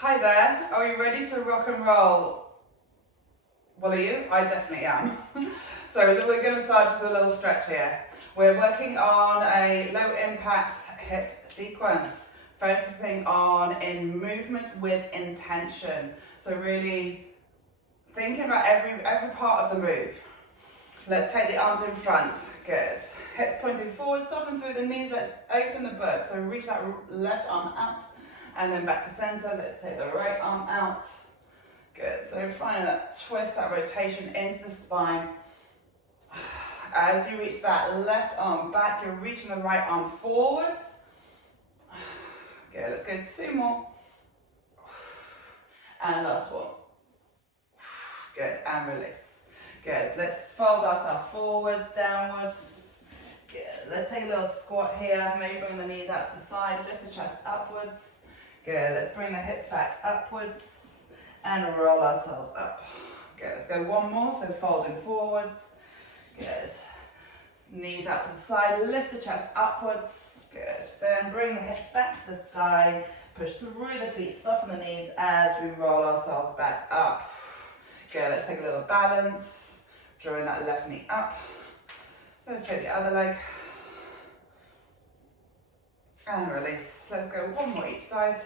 Hi there, are you ready to rock and roll? Well, are you? I definitely am. So we're going to start just with a little stretch here. We're working on a low impact HIIT sequence, focusing on in movement with intention. So really thinking about every part of the move. Let's take the arms in front, good. Hips pointing forward, soften through the knees, let's open the book. So reach that left arm out and then back to center. Let's take the right arm out. Good, so finding that twist, that rotation into the spine. As you reach that left arm back, you're reaching the right arm forwards. Good, let's go 2 more. And last one. Good, and release. Good, let's fold ourselves forwards, downwards. Good, let's take a little squat here. Maybe bring the knees out to the side, lift the chest upwards. Good, let's bring the hips back upwards and roll ourselves up. Good, let's go 1 more, so folding forwards. Good, knees out to the side, lift the chest upwards. Good, then bring the hips back to the sky, push through the feet, soften the knees as we roll ourselves back up. Good, let's take a little balance, drawing that left knee up. Let's take the other leg. And release. Let's go 1 more each side.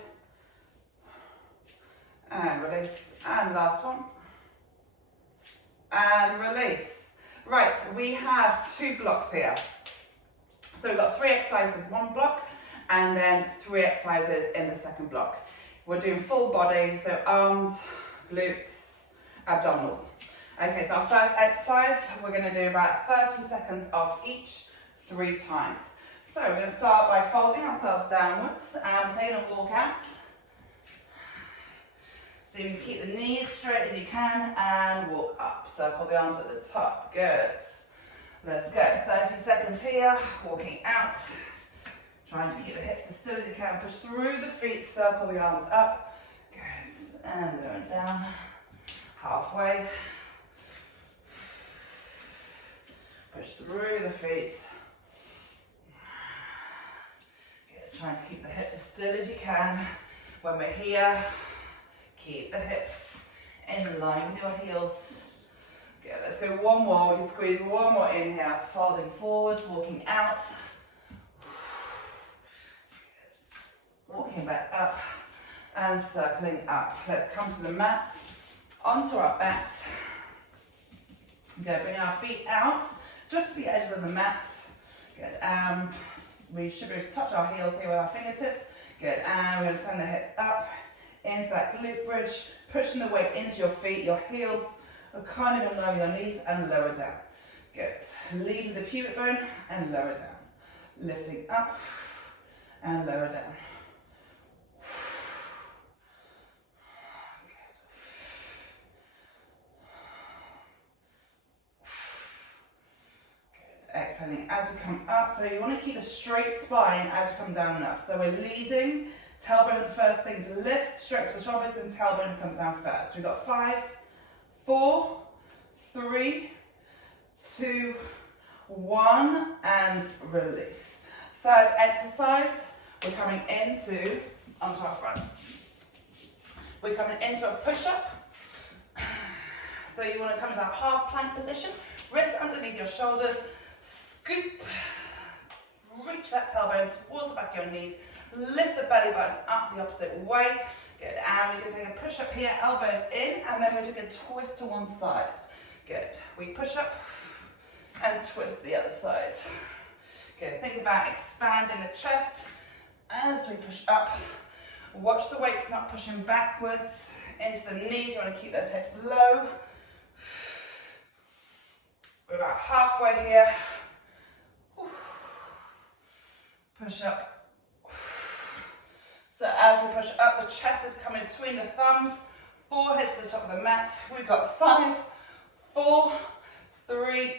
And release. And last one. And release. Right, so we have 2 blocks here. So we've got 3 exercises in 1 block, and then 3 exercises in the second block. We're doing full body, so arms, glutes, abdominals. Okay, so our first exercise, we're going to do about 30 seconds of each, 3 times. So we're going to start by folding ourselves downwards and taking a walk out. So you can keep the knees straight as you can and walk up. Circle the arms at the top. Good. Let's go. 30 seconds here. Walking out. Trying to keep the hips as still as you can. Push through the feet. Circle the arms up. Good. And going down. Halfway. Push through the feet. Good. Trying to keep the hips as still as you can. When we're here, keep the hips in line with your heels. Good, let's go 1 more. We can squeeze 1 more in here. Folding forwards, walking out. Good. Walking back up and circling up. Let's come to the mat, onto our backs. Good, bring our feet out, just to the edges of the mat. Good, we should be able to touch our heels here with our fingertips. Good, and we're going to send the hips up into that glute bridge, pushing the weight into your feet. Your heels are kind of in line with your knees and lower down. Good. Lead with the pubic bone and lower down. Lifting up and lower down. Good. Exhaling as we come up. So you want to keep a straight spine as we come down and up. So we're leading. Tailbone is the first thing to lift, stretch the shoulders, then tailbone comes down first. We've got 5, 4, 3, 2, 1, and release. Third exercise, we're coming into, onto our front. We're coming into a push-up. So you want to come to that half plank position, wrists underneath your shoulders, scoop, reach that tailbone towards the back of your knees, lift the belly button up the opposite way. Good, and we're going to take a push up here, elbows in, and then we're going to take a twist to one side. Good, we push up and twist the other side. Good, think about expanding the chest as we push up. Watch the weights not pushing backwards into the knees. You want to keep those hips low. We're about halfway here. Push up. So as we push up, the chest is coming between the thumbs, forehead to the top of the mat. We've got 5, 4, 3,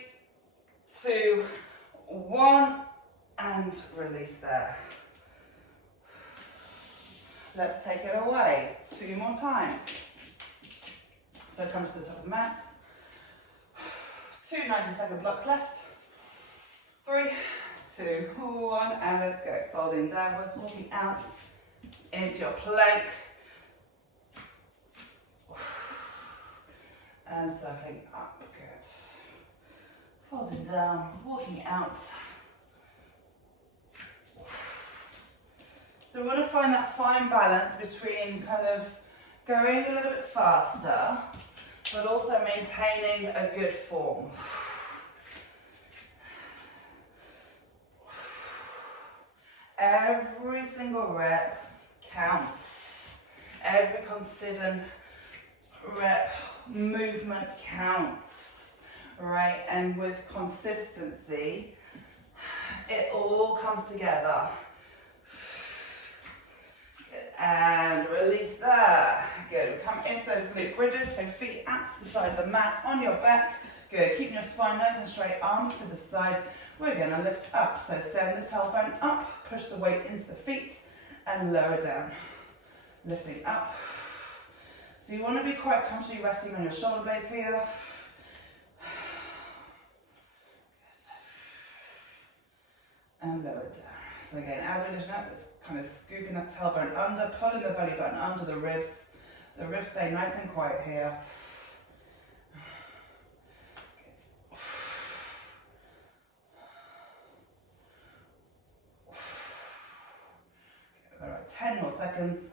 2, 1, and release there. Let's take it away 2 more times. So come to the top of the mat. 2 90-second blocks left. 3, 2, 1, and let's go. Folding downwards, walking out into your plank. and circling up. Good. Folding down, walking out. So we want to find that fine balance between kind of going a little bit faster, but also maintaining a good form. Every single rep counts. Every considered rep movement counts, right? And with consistency, it all comes together. Good. And release there. Good. Come into those glute bridges, so feet at the side of the mat, on your back. Good. Keeping your spine nice and straight, arms to the side. We're going to lift up, so send the tailbone up, push the weight into the feet, and lower down. Lifting up. So you want to be quite comfortably resting on your shoulder blades here. Good. And lower down. So again, as we lift up, it's kind of scooping that tailbone under, pulling the belly button under the ribs. The ribs stay nice and quiet here. All right, 10 more seconds.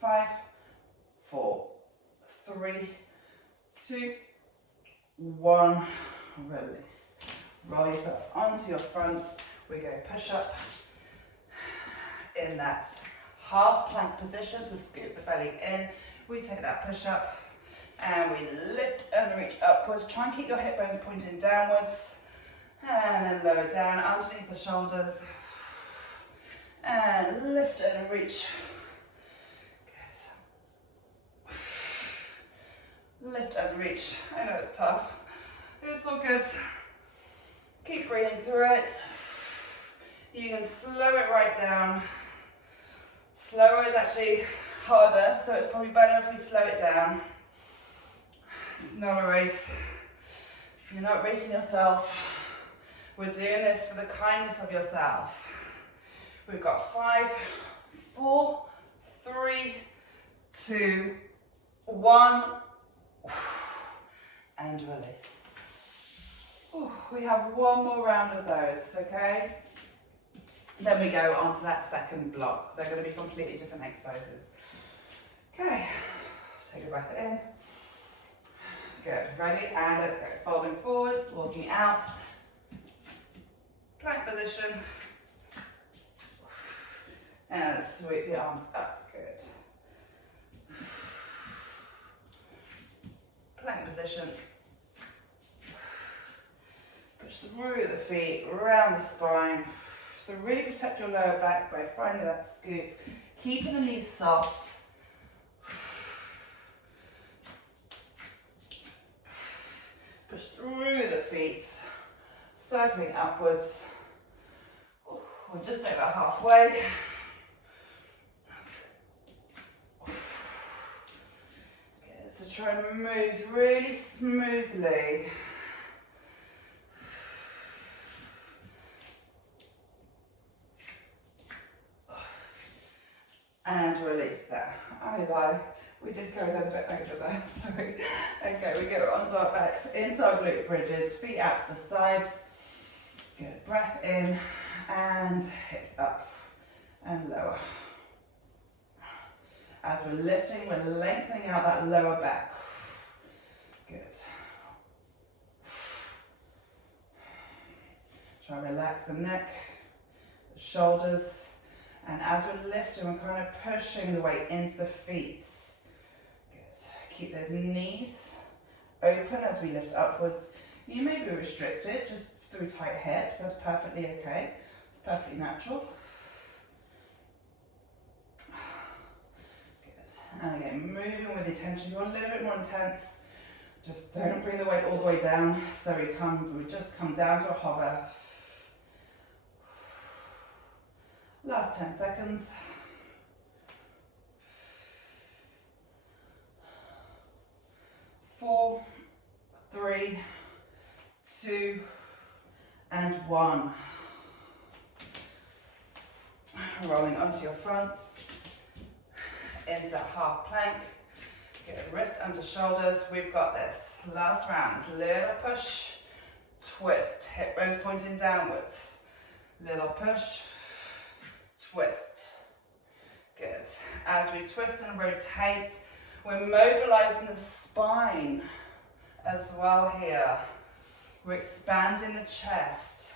5, 4, 3, 2, 1. Release. Roll yourself onto your front. We go push up in that half plank position. So scoop the belly in. We take that push up and we lift and reach upwards. Try and keep your hip bones pointing downwards. And then lower down underneath the shoulders. And lift and reach. Good. Lift and reach. I know it's tough. It's all good. Keep breathing through it. You can slow it right down. Slower is actually harder, so it's probably better if we slow it down. It's not a race. You're not racing yourself. We're doing this for the kindness of yourself. We've got 5, 4, 3, 2, 1, and release. Ooh, we have one more round of those, okay? Then we go on to that second block. They're going to be completely different exercises. Okay, take a breath in. Good, ready? And let's go. Folding forwards, walking out. Plank position. And sweep the arms up, good. Plank position. Push through the feet, around the spine. So really protect your lower back by finding that scoop. Keeping the knees soft. Push through the feet, circling upwards. We're just over halfway. Okay, so try and move really smoothly. And release that. I lied. We did go a little bit over there, sorry. Okay, we go onto our backs, into our glute bridges, feet out to the side. Good, breath in, and hips up and lower. As we're lifting, we're lengthening out that lower back. Good. Try and relax the neck, the shoulders. And as we're lifting, we're kind of pushing the weight into the feet. Good. Keep those knees open as we lift upwards. You may be restricted just through tight hips. That's perfectly okay. It's perfectly natural. Good. And again, moving with attention. You want a little bit more intense. Just don't bring the weight all the way down. So we just come down to a hover. Last 10 seconds. 4, 3, 2, and 1. Rolling onto your front, into that half plank. Good, wrist under shoulders, we've got this. Last round, little push, twist, hip bones pointing downwards. Little push, twist. Good. As we twist and rotate, we're mobilizing the spine as well here. We're expanding the chest.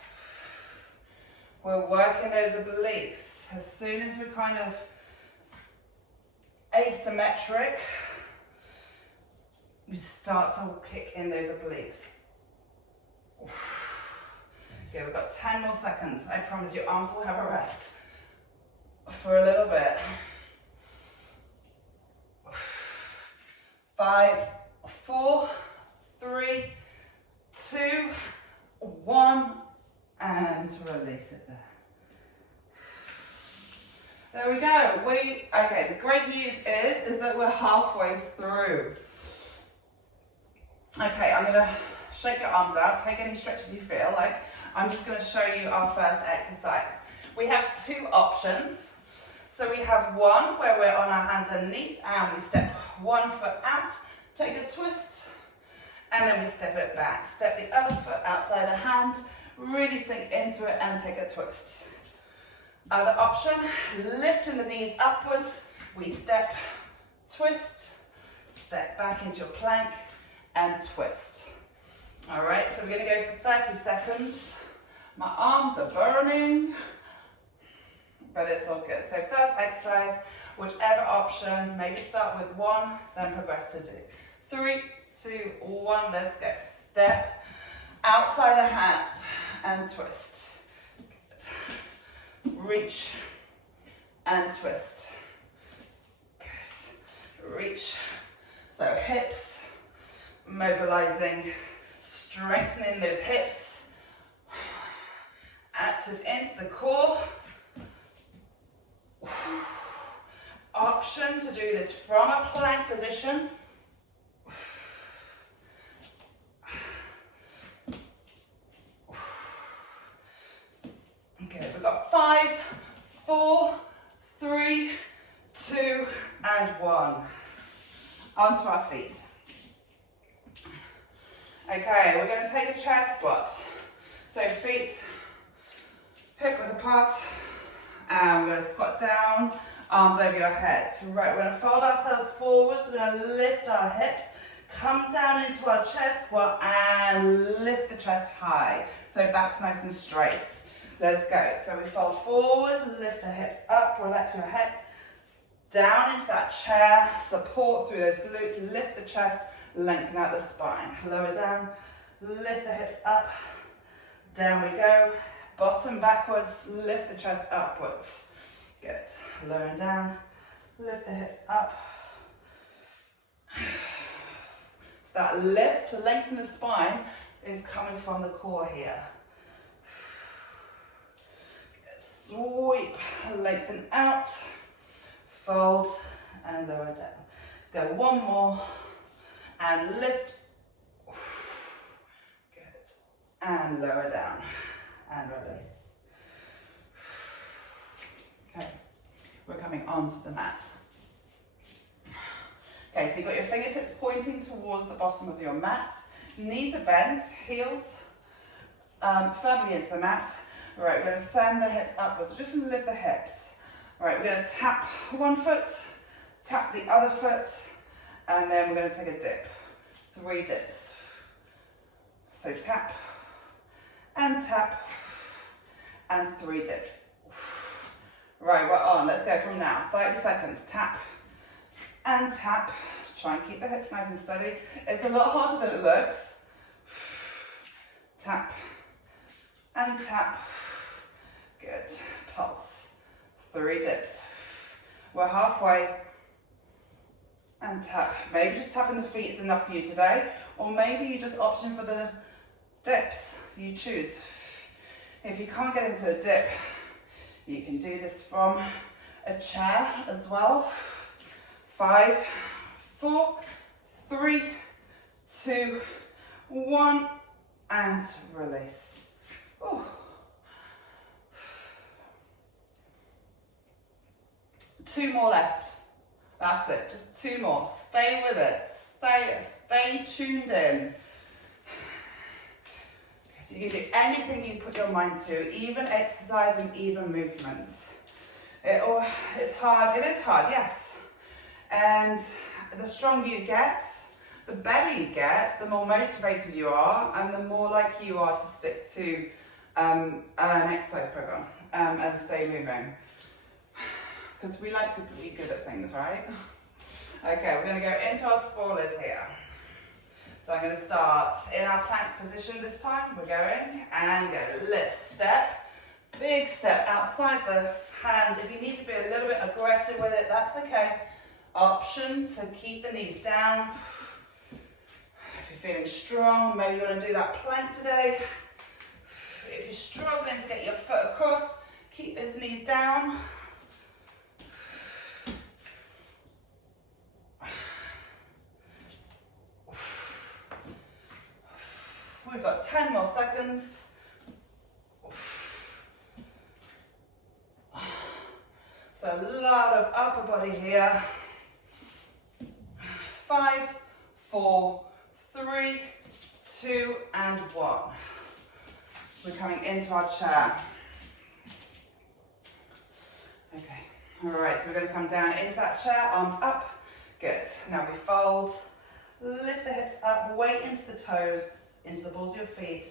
We're working those obliques. As soon as we're kind of asymmetric, we start to kick in those obliques. Okay, we've got 10 more seconds. I promise your arms will have a rest for a little bit. 5, 4, 3, 2, 1, and release it there. There we go. Okay, the great news is that we're halfway through. Okay, I'm gonna shake your arms out, take any stretches you feel like. I'm just gonna show you our first exercise. We have 2 options. So we have one where we're on our hands and knees and we step 1 foot out, take a twist, and then we step it back. Step the other foot outside the hand, really sink into it and take a twist. Other option, lifting the knees upwards, we step, twist, step back into a plank, and twist. All right, so we're gonna go for 30 seconds. My arms are burning, but it's all good. So first exercise, whichever option, maybe start with 1, then progress to 2. 3, 2, 1, let's go. Step outside the hands and twist. Good. Reach and twist. Good. Reach. So hips, mobilizing, strengthening those hips. Active into the core. Option to do this from a plank position. Okay, we've got 5, 4, 3, 2, and 1. Onto our feet. Okay, we're going to take a chair squat. So feet hip width apart, and we're going to squat down, arms over your head. Right, we're going to fold ourselves forwards, we're going to lift our hips, come down into our chair squat, and lift the chest high. So back's nice and straight. Let's go. So we fold forwards, lift the hips up, relax your head, down into that chair, support through those glutes, lift the chest, lengthen out the spine. Lower down, lift the hips up, down we go, bottom backwards, lift the chest upwards. Good. Lower and down, lift the hips up. So that lift to lengthen the spine is coming from the core here. Good. Sweep, lengthen out, fold, and lower down. Let's go one more, and lift. Good. And lower down, and release. Okay, we're coming onto the mat. Okay, so you've got your fingertips pointing towards the bottom of your mat. Knees are bent, heels firmly into the mat. All right, we're going to send the hips upwards. We're just going to lift the hips. All right, we're going to tap one foot, tap the other foot, and then we're going to take a dip. 3 dips. So tap, and 3 dips. Right, we're on. Let's go from now. 30 seconds. Tap and tap. Try and keep the hips nice and steady. It's a lot harder than it looks. Tap and tap. Good. Pulse. 3 dips. We're halfway. And tap. Maybe just tapping the feet is enough for you today. Or maybe you just option for the dips. You choose. If you can't get into a dip, you can do this from a chair as well. 5, 4, 3, 2, 1, and release. Ooh. 2 more left. That's it, just 2 more. Stay with it. Stay tuned in. You can do anything you put your mind to, even exercise and even movements. It's hard, it is hard, yes. And the stronger you get, the better you get, the more motivated you are, and the more likely you are to stick to an exercise program and stay moving. Because we like to be good at things, right? Okay, we're going to go into our spoilers here. So I'm going to start in our plank position this time. We're going and go lift, step, big step outside the hand. If you need to be a little bit aggressive with it, that's okay. Option to keep the knees down. If you're feeling strong, maybe you want to do that plank today. If you're struggling to get your foot across, keep those knees down. We've got 10 more seconds. So a lot of upper body here. 5, 4, 3, 2, and 1. We're coming into our chair. Okay, all right, so we're going to come down into that chair, arms up. Good. Now we fold, lift the hips up, weight into the toes, into the balls of your feet,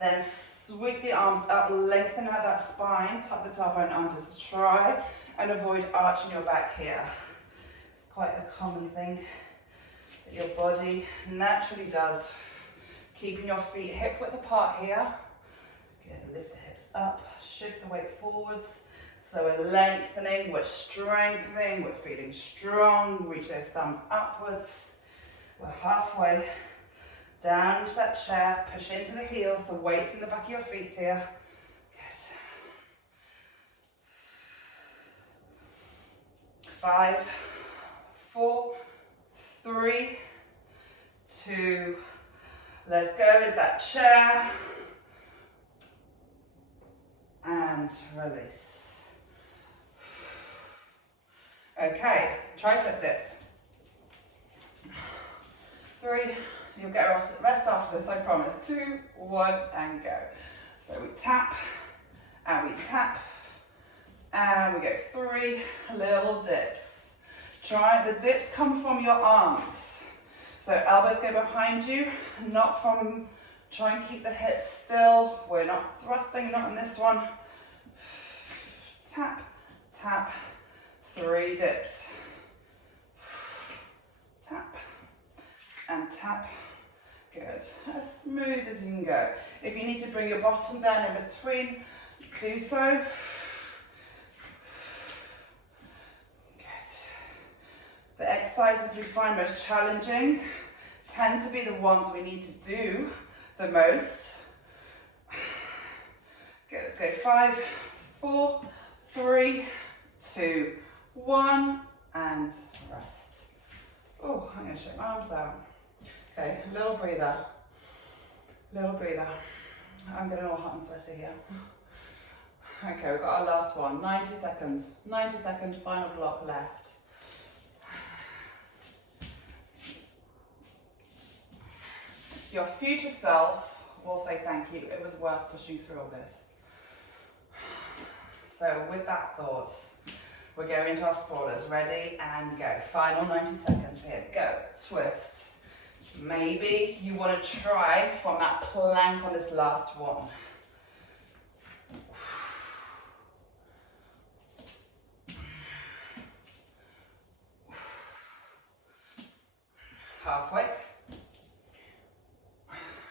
then sweep the arms up, lengthen out that spine, tuck the tailbone under. So try and avoid arching your back here. It's quite a common thing that your body naturally does. Keeping your feet hip width apart here. Good, lift the hips up, shift the weight forwards. So we're lengthening, we're strengthening, we're feeling strong. Reach those thumbs upwards. We're halfway. Down into that chair, push into the heels, the weight's in the back of your feet here. Good. 5, 4, 3, 2, let's go into that chair. And release. Okay, tricep dips. 3, so you'll get rest after this, I promise. 2, 1, and go. So we tap, and we tap, and we go 3 little dips. Try, the dips come from your arms. So elbows go behind you, not from, try and keep the hips still. We're not thrusting, not in this one. Tap, tap, 3 dips. Tap, and tap. Good, as smooth as you can go. If you need to bring your bottom down in between, do so. Good. The exercises we find most challenging tend to be the ones we need to do the most. Good, let's go 5, 4, 3, 2, 1, and rest. Oh, I'm going to shake my arms out. Okay, little breather. Little breather. I'm getting all hot and sweaty here. Okay, we've got our last one. 90 seconds. 90 second final block left. Your future self will say thank you. It was worth pushing through all this. So with that thought, we're going into our spoilers. Ready and go. Final 90 seconds here. Go. Twist. Maybe you want to try from that plank on this last one. Halfway.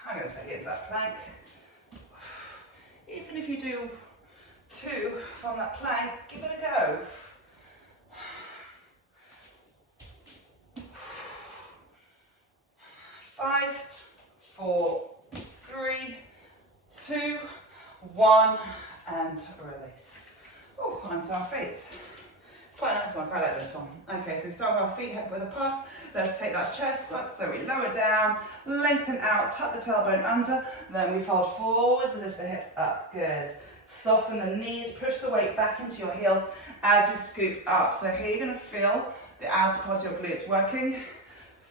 I'm going to take it to that plank. Even if you do 2 from that plank, give it a go. 5, 4, 3, 2, 1, and release. Oh, onto our feet. It's quite a nice one, I like this one. Okay, so we start with our feet hip width apart. Let's take that chair squat, so we lower down, lengthen out, tuck the tailbone under, then we fold forwards, lift the hips up, good. Soften the knees, push the weight back into your heels as you scoop up. So here you're gonna feel the outer part of your glutes working.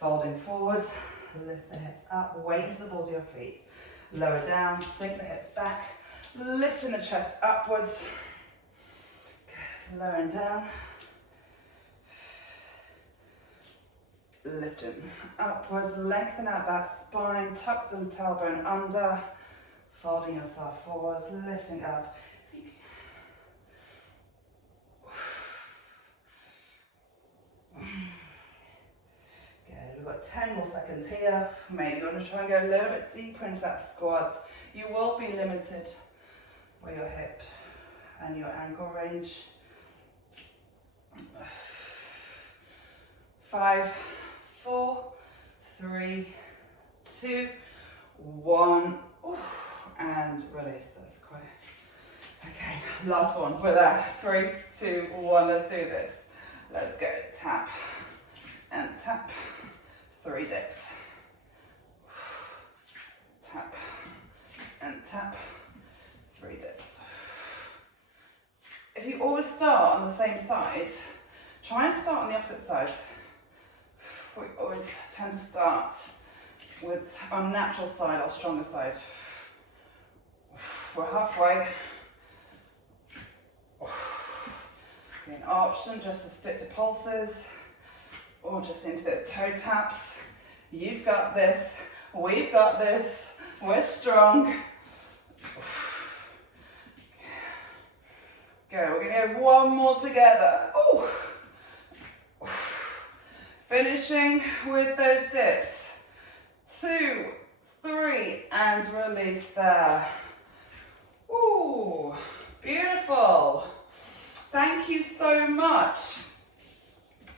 Folding forwards, lift the hips up, weight into the balls of your feet. Lower down, sink the hips back, lifting the chest upwards. Good. Lowering down. Lifting upwards, lengthen out that spine, tuck the tailbone under, folding yourself forwards, lifting up. Good, we've got 10 more seconds here. Maybe you want to try and go a little bit deeper into that squat. You will be limited with your hip and your ankle range. 5, 4, 3, 2, 1. And release. That's quite. Okay, last one. We're there. 3, 2, 1. Let's do this. Let's go. Tap and tap. 3 dips. Tap and tap. 3 dips. If you always start on the same side, try and start on the opposite side. We always tend to start with our natural side, our stronger side. We're halfway. An option just to stick to pulses or just into those toe taps. You've got this. We've got this. We're strong. Go. We're going to go one more together. Ooh. Finishing with those dips. 2, 3, and release there. Ooh, beautiful. Thank you so much.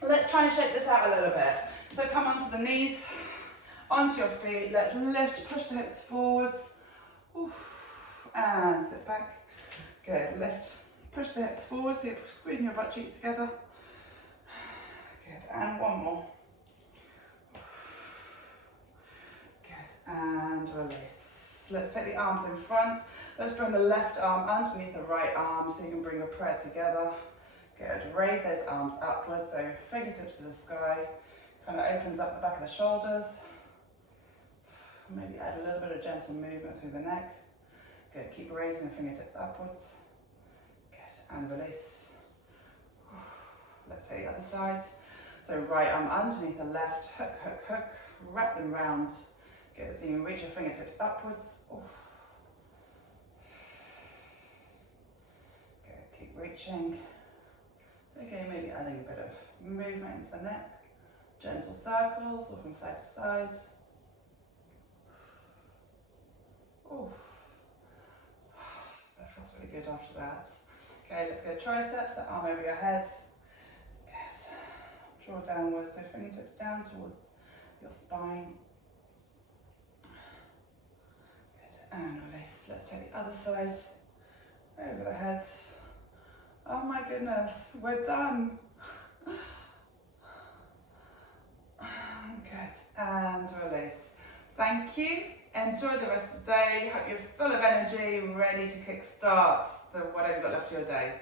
Let's try and shake this out a little bit. So come onto the knees, onto your feet. Let's lift, push the hips forwards. Ooh, and sit back. Good, lift, push the hips forwards. So you're squeezing your butt cheeks together. Good, and one more. Good, and release. Let's take the arms in front. Let's bring the left arm underneath the right arm so you can bring your prayer together. Good, raise those arms upwards, so fingertips to the sky. Kind of opens up the back of the shoulders. Maybe add a little bit of gentle movement through the neck. Good, keep raising the fingertips upwards. Good, and release. Let's take the other side. So right arm underneath the left, hook, hook, hook, wrap them round. Good, so you can reach your fingertips upwards. Good, keep reaching. Okay, maybe adding a bit of movement into the neck. Gentle circles or from side to side. Oh, that feels really good after that. Okay, let's go triceps, that arm over your head. Good. Draw downwards, so fingertips down towards your spine. Good, and release. Let's take the other side over the head. Oh my goodness, we're done. Good, and release. Thank you. Enjoy the rest of the day. Hope you're full of energy, ready to kickstart whatever you've got left of your day.